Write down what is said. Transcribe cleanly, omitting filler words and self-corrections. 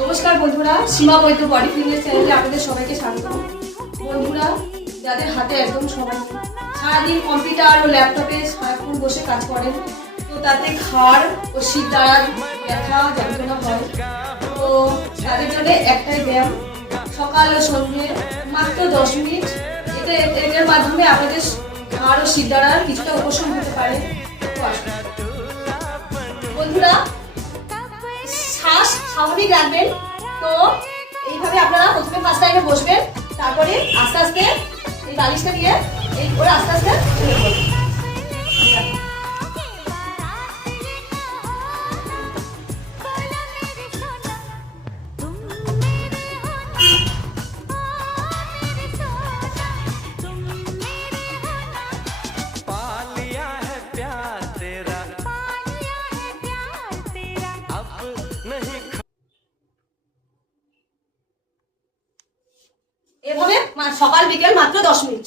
নমস্কার বন্ধুরা, সীমা বৈদ্য body fitness চ্যানেলে আপনাদের সবাইকে স্বাগত। বন্ধুরা, যাদের হাতে একদম সময় নেই, সারাদিন কম্পিউটার ও ল্যাপটপে সারাক্ষণ বসে কাজ করেন, তো তাতে ঘাড় ও শিরদাঁড়ার ব্যথা যন্ত্রণা হয়। তো তাদের জন্য একটাই ব্যায়াম, সকাল ও সন্ধ্যে মাত্র 10 মিনিট। এটার মাধ্যমে আপনাদের ঘাড় ও শিরদাঁড়ার কিছুটা উপশম হতে পারে। তো আসুন বন্ধুরা, শ্বাস স্বাভাবিক রাখবেন। তো এইভাবে আপনারা প্রথমে ফার্স্ট টাইমে বসবেন, তারপরে আস্তে আস্তে এই বালিশটা নিয়ে এই করে আস্তে আস্তে ছেড়ে পড়বেন। এভাবে সকাল বিকেল মাত্র 10 মিনিট।